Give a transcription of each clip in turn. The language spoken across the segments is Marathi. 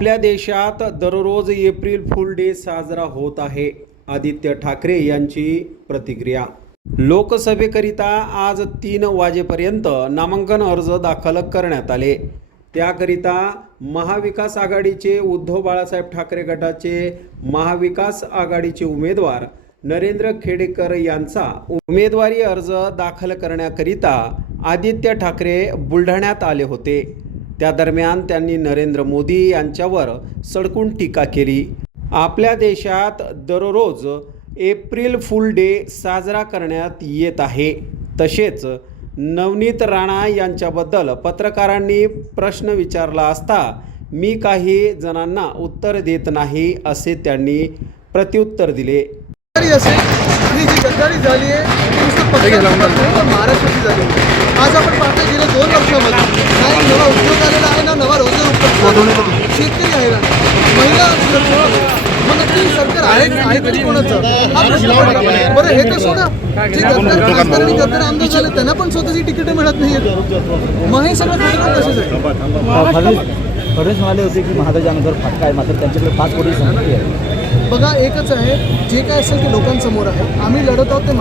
आपल्या देशात दररोज एप्रिल फुल डे साजरा होत आहे. आदित्य ठाकरे यांची प्रतिक्रिया. लोकसभेकरिता आज तीन वाजेपर्यंत नामांकन अर्ज दाखल करण्यात आले. त्याकरिता महाविकास आघाडीचे उद्धव बाळासाहेब ठाकरे गटाचे महाविकास आघाडीचे उमेदवार नरेंद्र खेडेकर यांचा उमेदवारी अर्ज दाखल करण्याकरिता आदित्य ठाकरे बुलढाण्यात आले होते. त्या दरम्यान त्यांनी नरेंद्र मोदी यांच्यावर सडकून टीका केली. आपल्या देशात दररोज एप्रिल फुल डे साजरा करण्यात येत आहे. तसेच नवनीत राणा यांच्याबद्दल पत्रकारांनी प्रश्न विचारला असता मी काही जणांना उत्तर देत नाही असे त्यांनी प्रत्युत्तर दिले. ही जी गद्दारी झाली आहे महाराष्ट्राची झाली. आज आपण पाहतो गेल्या दोन वर्षामध्ये शेतकरी आहे ना. महिला. मग नक्की सरकार आहे आहे तरी कोणाचं? हा प्रश्न पडला. पाहिजे. बरं हे तर सोडा. जे गद्दार खासदार आणि गद्दार आमदार झाले त्यांना पण स्वतःची तिकीट मिळत नाहीयेत. मग हे सगळं घटना तसेच आहे? फडणवीस फडणवीस म्हणाले होते की महाराजा फाटका आहे मात्र त्यांच्याकडे पाच कोटी संपत्ती आहे. बघा एकच आहे जे काय असेल ते लोकांसमोर आहे. आम्ही लढत आहोत ते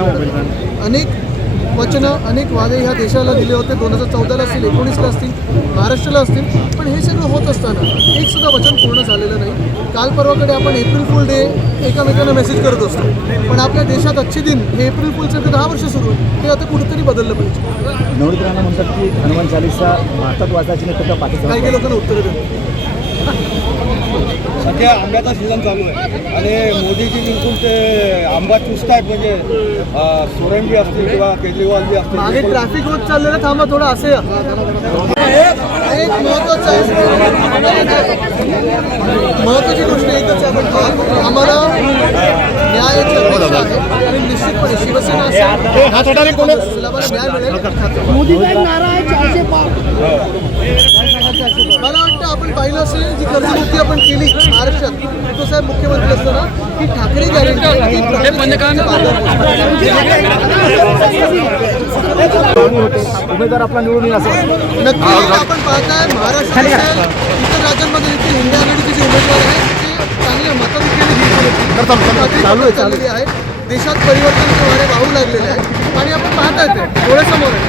आहोत. अनेक वचनं अनेक वादे ह्या देशाला दिले होते. दोन हजार चौदाला असतील एकोणीसला असतील महाराष्ट्राला असतील. पण हे सगळं होत असताना एक सुद्धा वचन पूर्ण झालेलं नाही. काल परवाकडे आपण एप्रिल फुल डे एकामेकांना मेसेज करत असतो. पण आपल्या देशात अच्छे दिन हे एप्रिल फुलचं दहा वर्ष सुरू आहे. ते आता कुठेतरी बदललं पाहिजे. म्हणतात की हनुमान चालीसा भारतात वाचायची नाही तर काही पाकिस्तान काही लोकांना उत्तरं देतो सध्या आंब्याचा सीझन चालू आहे. आणि मोदीजी बिलकुल ते आंबा चुसतायत म्हणजे अं, सोरेन बी असतील किंवा केजरीवाल बी असतील मागे ट्रॅफिक होत चाललेलं थांबा थोडं असे महत्वाचं आहे. महत्वाची गोष्ट एकच आहे. आम्हाला न्यायाची अपेक्षा आहे. आणि निश्चितपणे शिवसेना न्याय मिळेल. मला वाटतं आपण पाहिलं असेल जी कर्जमुक्ती आपण केली महाराष्ट्रात तो साहेब मुख्यमंत्री असताना की ठाकरे गॅरंटी उमेदवार आपला निवडून येईल असं. नक्की आपण पाहताय महाराष्ट्र इतर राज्यांमध्ये देखील इंडिया आघाडीचे जे उमेदवार आहेत ते चांगल्या मताधिक्याने चालू आहे चाललेली आहे. देशात परिवर्तनाचे वारे वाहू लागलेले आहेत. आणि आपण पाहताय ते डोळ्यासमोर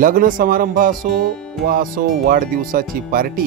लग्न समारंभ असो वा असो वाढदिवसाची पार्टी